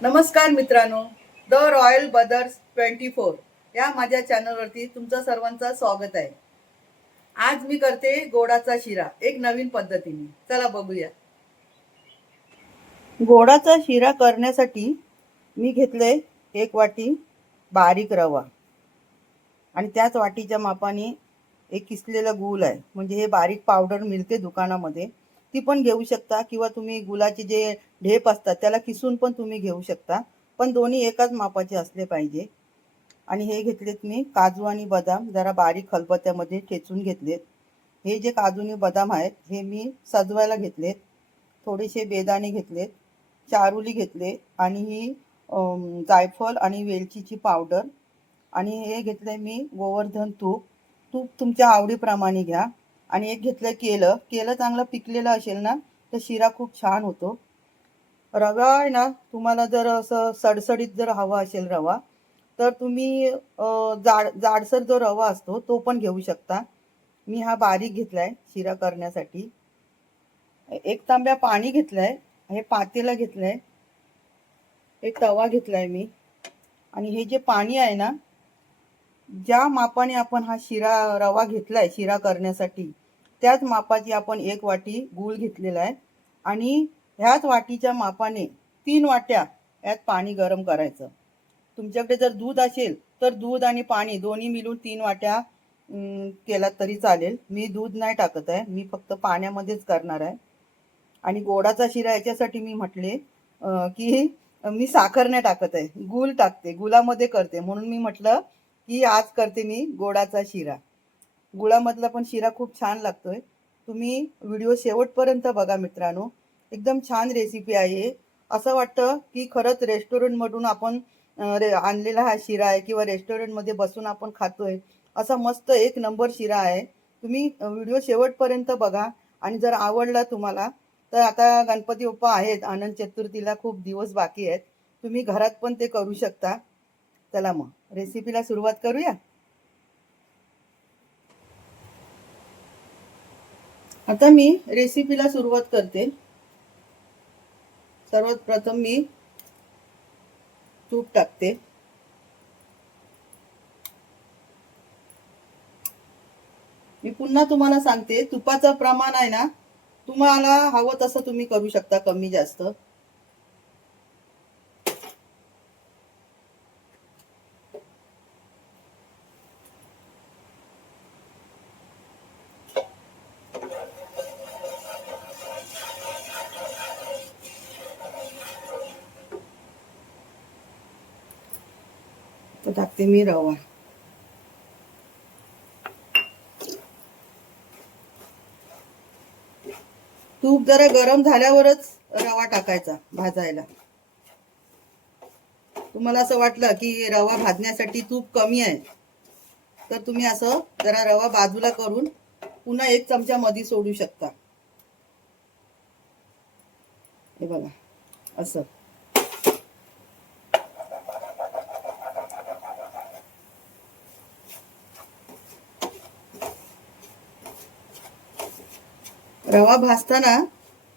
नमस्कार मित्रांनो the royal brothers twenty four या माझ्या चॅनलवरती तुमचं सर्वांचं स्वागत आहे. आज मी करते गोडाचा शिरा एक नवीन पद्धतीने. चला बघूया. गोडाचा शिरा करण्यासाठी मी घेतले एक वाटी बारीक रवा. आणि त्याच वाटीच्या मापाने एक किसलेला गूळ आहे. म्हणजे हे बारीक पावडर मिळते दुकानामध्ये. ती पण घेऊ शकता किंवा तुम्ही गुलाचे जे ढेप असतात त्याला किसून पण तुम्ही घेऊ शकता. पण दोन्ही एकाच मापाचे असले पाहिजे. आणि हे घेतलेत मी काजू आणि बदाम. जरा बारीक खलबत्त्यामध्ये ठेचून घेतलेत. हे जे काजू आणि बदाम आहेत हे मी सजवायला घेतलेत. थोडेसे बेदाणे घेतलेत चारुली घेतले आणि ही जायफळ आणि वेलचीची पावडर. आणि हे घेतले मी गोवर्धन तूप. तूप तुमच्या आवडीप्रमाणे घ्या. आणि एक घेतलं केलं. केलं चांगलं पिकलेलं असेल ना तर शिरा खूप छान होतो. रवा आहे ना तुम्हाला जर असं सडसडीत जर हवा असेल रवा तर तुम्ही जाड जाडसर जो रवा असतो तो पण घेऊ शकता. मी हा बारीक घेतलाय शिरा करण्यासाठी. एक तांब्या पाणी घेतलंय हे पातेलं घेतलंय. एक तवा घेतलाय मी. आणि हे जे पाणी आहे ना ज्या मापाने आपण हा शिरा रवा घेतलाय शिरा करण्यासाठी त्याच मापाची आपण एक वाटी गूळ घेतलेला आहे. आणि ह्याच वाटीच्या मापाने तीन वाट्या यात पाणी गरम करायचं. तुमच्याकडे जर दूध असेल तर दूध आणि पाणी दोन्ही मिळून तीन वाट्या केला तरी चालेल. मी दूध नाही टाकत आहे. मी फक्त पाण्यामध्येच करणार आहे. आणि गोडाचा शिरा याच्यासाठी मी म्हटले की मी साखर नाही टाकत आहे. गुळ टाकते. गुलामध्ये करते. म्हणून मी म्हटलं की आज करते मी गोडाचा शिरा. गुळामधला पण शिरा खूप छान लागतोय. तुम्ही व्हिडिओ शेवटपर्यंत बघा मित्रांनो. एकदम छान रेसिपी आहे. असं वाटतं की खरंच रेस्टॉरंटमधून आपण रे- आणलेला हा शिरा आहे किंवा रेस्टॉरंटमध्ये बसून आपण खातोय असा मस्त एक नंबर शिरा आहे. तुम्ही व्हिडिओ शेवटपर्यंत बघा आणि जर आवडला तुम्हाला तर आता गणपती बाप्पा आहेत आनंद चतुर्थीला खूप दिवस बाकी आहेत. तुम्ही घरात पण ते करू शकता. चला मग रेसिपीला सुरुवात करूया? आता मी रेसिपीला सुरुवात करते. सर्वात प्रथम मी तूप टाकते. मी पुन्हा तुम्हाला सांगते तुपाचं प्रमाण आहे ना तुम्हाला हवं तसं तुम्ही करू शकता कमी जास्त. टाकते मी रवा. तूप जरा गरम झाल्यावरच रवा टाकायचा भाजायला. तुम्हाला असं वाटलं की रवा भाजण्यासाठी तूप कमी आहे. तर तुम्ही असं जरा रवा बाजूला करून पुन्हा एक चमचा मध्ये सोडू शकता. हे बघा असं. रवा भाजताना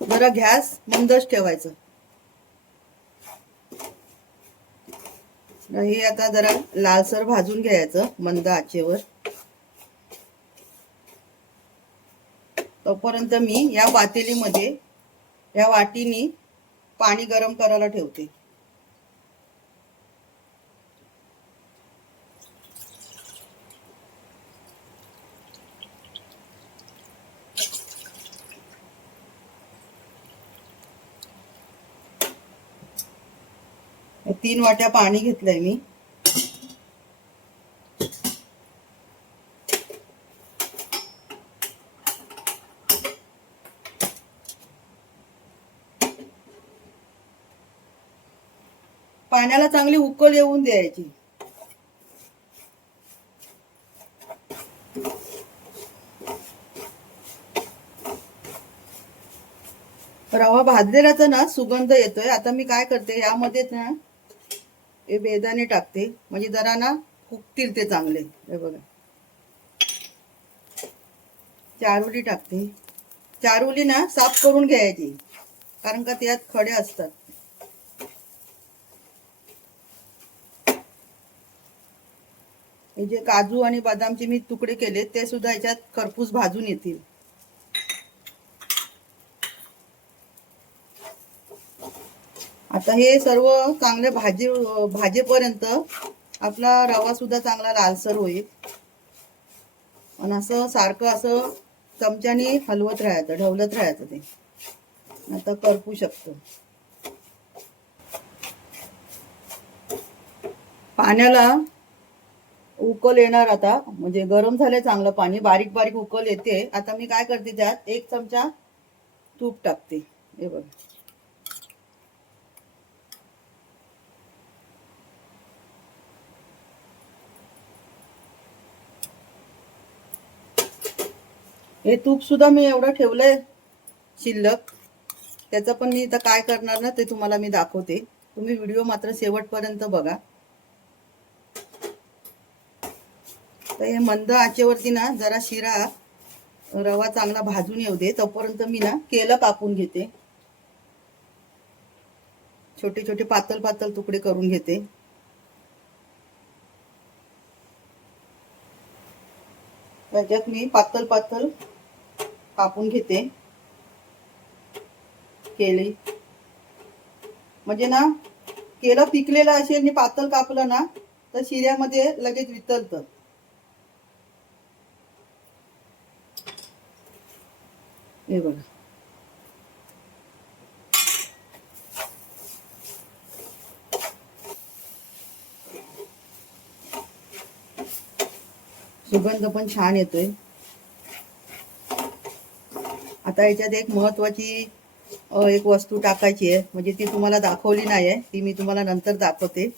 जरा गॅस मंदच ठेवायचं. हे आता जरा लालसर भाजून घ्यायचं मंद आचेवर. तोपर्यंत मी या वातेलीमध्ये या वाटीनी पाणी गरम करायला ठेवते. तीन वाट्या पाणी घेतलंय मी. पाण्याला चांगली उकल येऊन द्यायची. रवा भाजलेलाचा ना सुगंध येतोय. आता मी काय करते यामध्येच ना हे बेदाने टाकते. म्हणजे दराना कुकतील ते चांगले. हे बघा. चारुली टाकते. चारुली ना साफ करून घ्यायची. कारण का त्यात खडे असतात. जे काजू आणि बदामचे मी तुकडे केले ते सुद्धा याच्यात खरपूस भाजून येतील. आता हे सर्व चांगले भाजी भाजेपर्यंत आपला रवा सुद्धा चांगला लालसर होईल. आणि असं सारखं असं चमच्याने हलवत राहायचं ढवलत राहायचं ते. आता करपू शकतो. पाण्याला उकल येणार आता. म्हणजे गरम झालंय चांगलं पाणी बारीक बारीक उकल येते. आता मी काय करते त्यात एक चमचा तूप टाकते. हे बघ. हे तूप सुद्धा मी एवढं ठेवलंय शिल्लक. त्याचं पण मी आता काय करणार ना ते तुम्हाला मी दाखवते. तुम्ही व्हिडिओ मात्र शेवटपर्यंत बघा. तर हे मंद आचेवरती ना जरा शिरा रवा चांगला भाजून येऊ दे. तोपर्यंत मी ना केलं कापून घेते. छोटे छोटे पातळ पातळ तुकडे करून घेते. त्याच्यात मी पातळ पातळ कापून घेते. केळी म्हणजे ना केलं पिकलेलं असेल आणि पातळ कापलं ना तर शिऱ्यामध्ये लगेच वितळतं. हे बघा. सुगंध पण छान येतोय. आता याच्यात एक महत्वाची एक वस्तू टाकायची आहे. म्हणजे ती तुम्हाला दाखवली नाही आहे ती मी तुम्हाला नंतर दाखवते.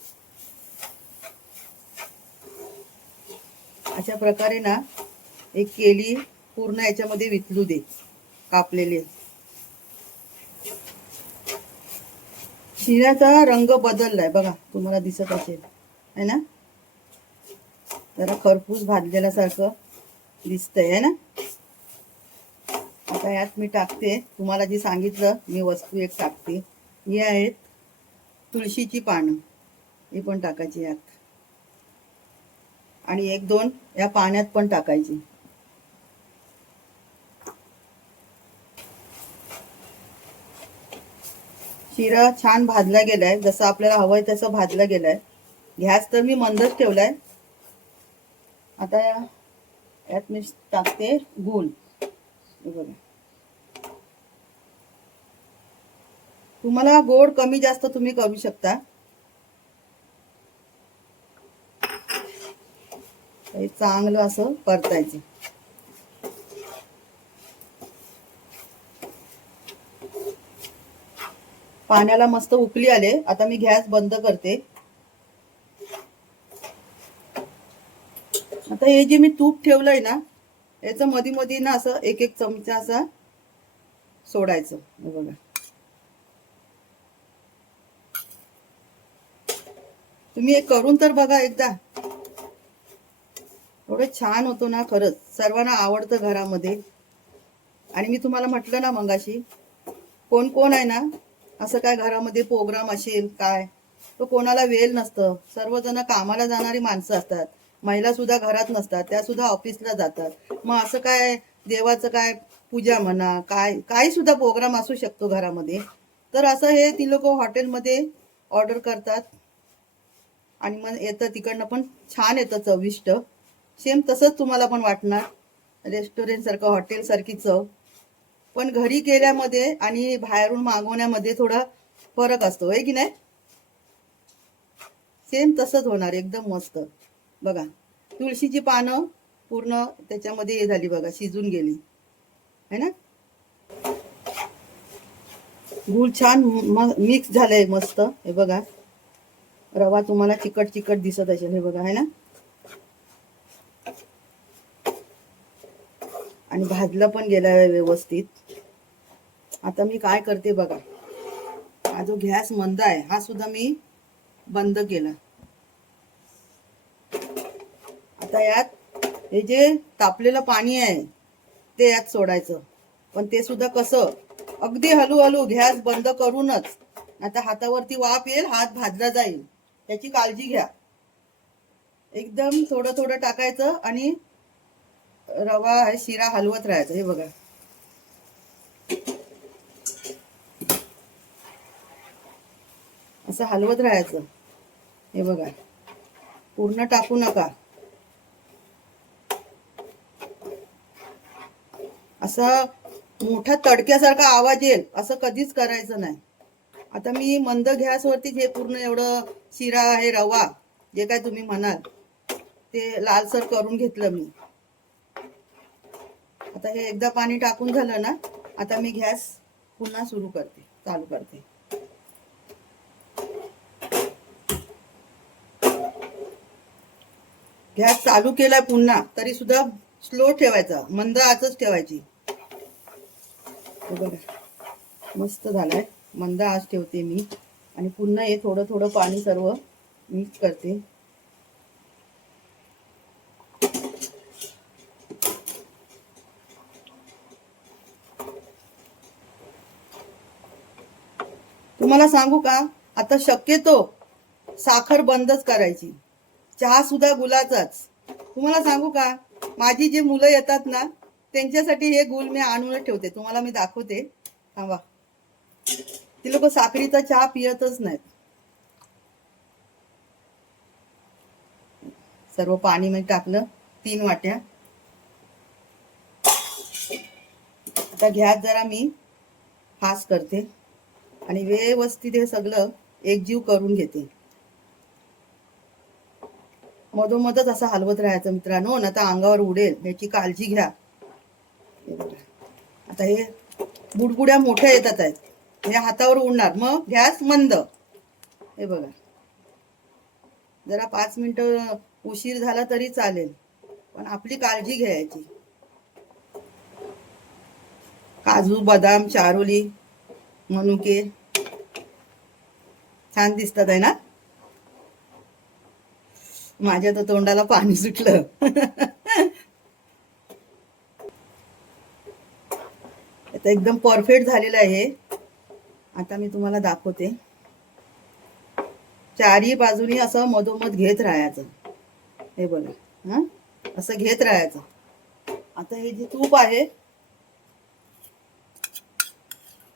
अशा प्रकारे ना एक केली पूर्ण याच्यामध्ये वितलू दे. कापलेले. शिऱ्याचा रंग बदललाय. बघा तुम्हाला दिसत असेल. है ना? जरा खरपूस भाजलेल्यासारखं दिसतंय. है ना? आता यात मी टाकते. तुम्हाला जी सांगितलं मी वस्तू एक टाकते. ही आहेत तुळशीची पानं. ही पण टाकायची यात. आणि एक दोन या पाण्यात पण टाकायची. शिरा छान भाजला गेलाय जसं आपल्याला हवंय तसं भाजला गेलाय गॅस तर मी मंदच ठेवलाय. आता या यात मी टाकते गुल बघा. तुम्हाला गोड कमी जास्त तुम्ही करू शकता. चांगलं असं परतायचं. पाण्याला मस्त उकली आले. आता मी गॅस बंद करते. आता हे जे मी तूप ठेवलंय ना याचं मधी मधी ना असं एक एक चमचा असा सोडायचं. बघा. तुम्ही हे करून तर बघा एकदा. एवढं छान होतो ना खरंच. सर्वांना आवडतं घरामध्ये. आणि मी तुम्हाला म्हटलं ना मंगाशी कोण कोण आहे ना असं काय घरामध्ये प्रोग्राम असेल काय तो कोणाला वेळ नसतं. सर्वजण कामाला जाणारी माणसं असतात. महिला सुद्धा घरात नसतात त्या सुद्धा ऑफिसला जातात. मग असं काय देवाचं काय पूजा म्हणा काय काही सुद्धा प्रोग्राम असू शकतो घरामध्ये. तर असं हे ती लोक हॉटेलमध्ये ऑर्डर करतात. आणि मग येतं तिकडनं पण छान येतं चविष्ट. सेम तसंच तुम्हाला पण वाटणार. रेस्टॉरंट सारखं हॉटेल सारखी चव पण घरी केल्यामध्ये आणि बाहेरून मागवण्यामध्ये थोडा फरक असतो. आहे की नाही? सेम तसंच होणार. एकदम मस्त. बघा तुळशीची पानं पूर्ण त्याच्यामध्ये हे झाली बघा शिजून गेली. है ना? गूळ छान मिक्स झालंय मस्त. हे बघा. रवा तुम्हाला चिकट चिकट दिसत असेल हे बघा है ना? आणि भाजला पण गेलाय व्यवस्थित. आता मी काय करते बघा. हा जो गॅस मंद आहे हा सुद्धा मी बंद केला. आता यात हे जे तापलेलं पाणी आहे ते यात सोडायचं. पण ते सुद्धा कसं? अगदी हळूहळू गॅस बंद करूनच. आता हातावरती वाफ येईल हात भाजला जाईल. त्याची काळजी घ्या. एकदम थोडं थोडं टाकायचं आणि रवा शिरा हलवत राहायचं. हे बघा. असं हलवत राहायचं. हे बघा. पूर्ण टाकू नका. असं मोठा तडक्यासारखा आवाज येईल. असं कधीच करायचं नाही. आता मी मंद गॅसवरती हे पूर्ण एवढं शिरा आहे रवा जे काय तुम्ही म्हणाल ते लालसर करून घेतलं मी. आता हे एकदा पाणी टाकून झालं ना आता मी गॅस पुन्हा सुरू करते चालू करते. गॅस चालू केलाय पुन्हा तरी सुद्धा स्लो ठेवायचा मंद आचच ठेवायची. बघा मस्त झालाय. मंद आज ठेवते मी. आणि पुन्हा हे थोडं थोडं पाणी सर्व मिक्स करते. तुम्हाला सांगू का? आता शक्यतो साखर बंदच करायची. चहा सुद्धा गुलाचाच. तुम्हाला सांगू का? माझी जी मुलं येतात ना त्यांच्यासाठी हे गुल मी आणूनच ठेवते. तुम्हाला मी दाखवते. थांबा. ती लोक साखरीचा चहा पियतच नाहीत. सर्व पाणी मी टाकलं तीन वाट्या. आता घ्यात जरा मी फास करते. आणि व्यवस्थित हे सगळं एकजीव करून घेते. मधोमधच असं हलवत राहायचं मित्रांनो ना तर अंगावर उडेल. याची काळजी घ्या. आता हे बुडबुड्या मोठ्या येतात आहेत. म्हणजे हातावर उडणार. मग गॅस मंद. हे बघा. जरा पाच मिनिटं उशीर झाला तरी चालेल. पण आपली काळजी घ्यायची. काजू बदाम चारोली मनुके. छान दिसतात आहे ना? माझ्या तर तोंडाला पाणी सुटलं. आता एकदम परफेक्ट झालेलं आहे आता मी तुम्हाला दाखवते. चारही बाजूनी असं मधोमध घेत राहायचं. हे बघा हा? असं घेत राहायचं. आता हे जे तूप आहे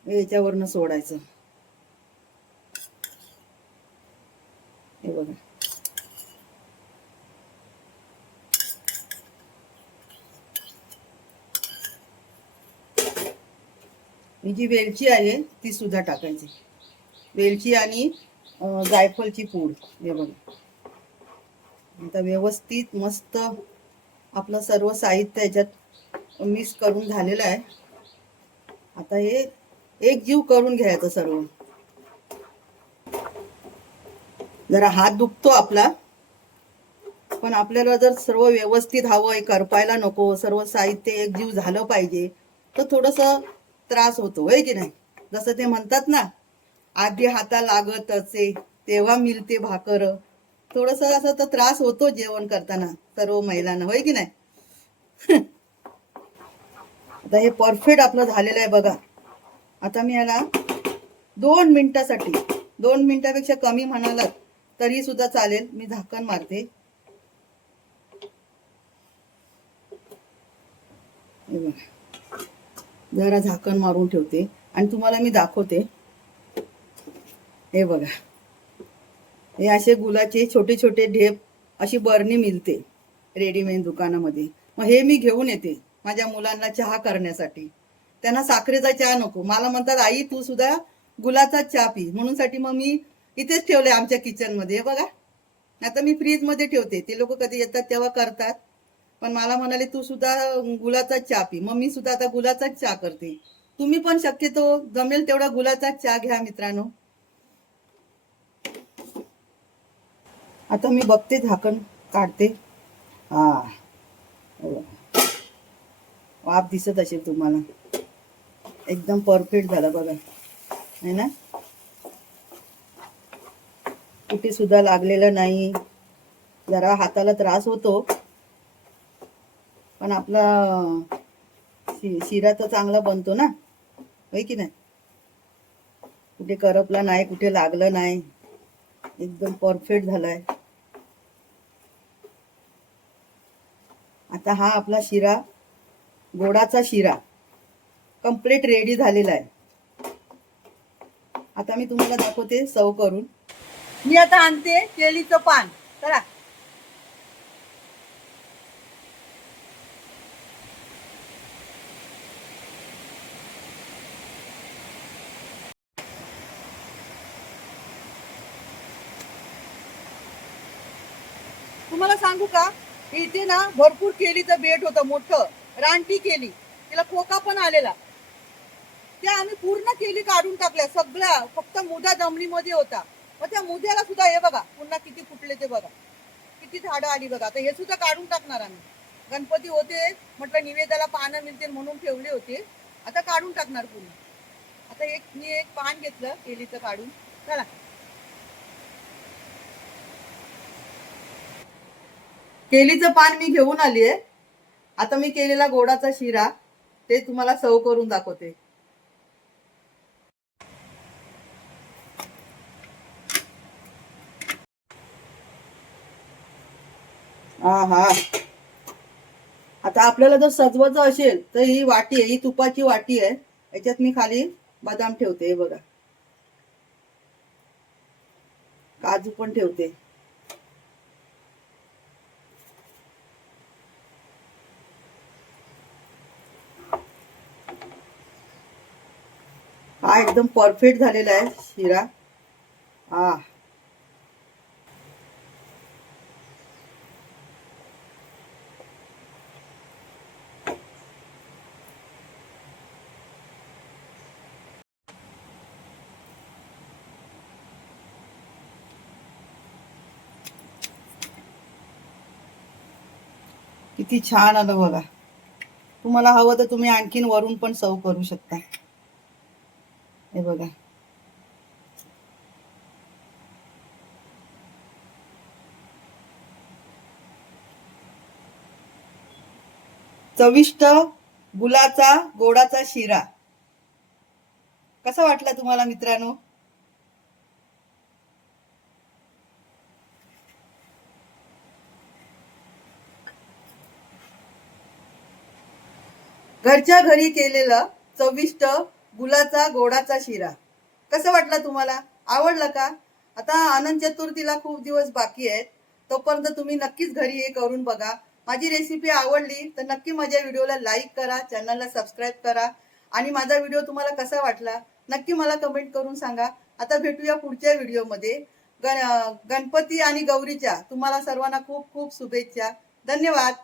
याच्यावरनं सोडायचं हे बघा ही जी वेलची आहे ती सुद्धा टाकायची. वेलची आणि जायफळची पूड हे बघा. आता व्यवस्थित मस्त आपलं सर्व साहित्य याच्यात मिक्स करून झालेलं आहे. आता हे एक जीव करून घ्यायचं सर्व. जरा हात दुखतो आपला पण आपल्याला जर सर्व व्यवस्थित हवंय करपायला नको सर्व साहित्य एक जीव झालं पाहिजे तर थोडस त्रास होतो होय की नाही? जसं ते म्हणतात ना आधी हाता लागत असे तेव्हा मिळते भाकर. थोडस असं तर त्रास होतो जेवण करताना सर्व महिलांना होय की नाही? आता हे परफेक्ट आपलं झालेलं आहे बघा. आता मी याला दोन मिनिटासाठी दोन मिनिटापेक्षा कमी म्हणालात तरी सुद्धा चालेल. मी झाकण मारते. बघा. जरा झाकण मारून ठेवते. आणि तुम्हाला मी दाखवते. हे बघा. हे असे गुलाचे छोटे छोटे ढेप अशी बरणी मिळते रेडीमेड दुकानामध्ये. मग हे मी घेऊन येते माझ्या मुलांना चहा करण्यासाठी. त्यांना साखरेचा चहा नको. मला म्हणतात आई तू सुद्धा गुलाचा चहा पी. म्हणून साठी मग मी इथेच ठेवले आमच्या किचनमध्ये. हे बघा. आता मी फ्रीजमध्ये ठेवते. ते लोक कधी येतात तेव्हा करतात. पण मला म्हणाले तू सुद्धा गुलाचा चहा पी. मग मी सुद्धा आता गुलाचाच चहा करते. तुम्ही पण शक्यतो जमेल तेवढा गुलाचा चहा घ्या मित्रांनो. आता मी बघते झाकण काढते. हा. हो. वाफ दिसत असेल तुम्हाला. एकदम परफेक्ट झाला बघा. है ना? कुठे सुद्धा लागलेलं नाही. जरा हाताला त्रास होतो. पण आपला शि शिरा तर चांगला बनतो ना? होय की नाही? कुठे करपला नाही कुठे लागलं नाही. एकदम परफेक्ट झालाय. आता हा आपला शिरा गोडाचा शिरा कंप्लीट रेडी झालेला आहे. आता मी तुम्हाला दाखवते सव करून. मी आता आणते केळीचं पान. चला. तुम्हाला सांगू का? इथे ना भरपूर केलीचं बेट होतं मोठं. रानटी केली. तिला खोका पण आलेला. त्या आम्ही पूर्ण केली काढून टाकल्या. सगळ्या फक्त मुदा जमिनीमध्ये होता. मग त्या मुद्याला सुद्धा हे बघा पुन्हा किती फुटले ते बघा. किती झाडं आली बघा. आता हे सुद्धा काढून टाकणार आम्ही. गणपती होते म्हटलं निवेदाला पानं मिळतील म्हणून ठेवले होते. आता काढून टाकणार पूर्ण. आता एक मी एक पान घेतलं केलीचं काढून. चला. केलीचं पान मी घेऊन आली आहे आता मी केलेला गोडाचा शिरा ते तुम्हाला सर्व करून दाखवते. हा आता आपल्याला जर सजवायचं असेल तर ही वाटी आहे ही तुपाची वाटी आहे. याच्यात मी खाली बदाम ठेवते हे बघा. काजू पण ठेवते. एकदम परफेक्ट झालेला आहे शिरा. हा किती छान आलं बघा. तुम्हाला हवं तर तुम्ही आणखीन वरून पण सर्व करू शकता. हे बघा. चविष्ट गुलाचा गोडाचा शिरा. कसा वाटला तुम्हाला मित्रांनो? घरच्या घरी केलेलं चविष्ट गुलाचा गोडाचा शिरा. कसं वाटलं तुम्हाला? आवडलं का? आता आनंद चतुर्थीला खूप दिवस बाकी आहेत. तोपर्यंत तुम्ही नक्कीच घरी हे करून बघा. माझी रेसिपी आवडली तर नक्की माझ्या व्हिडिओला लाईक करा चॅनलला सबस्क्राईब करा. आणि माझा व्हिडिओ तुम्हाला कसा वाटला? नक्की मला कमेंट करून सांगा. आता भेटूया पुढच्या व्हिडिओमध्ये. गण गणपती आणि गौरीच्या तुम्हाला सर्वांना खूप खूप शुभेच्छा. धन्यवाद.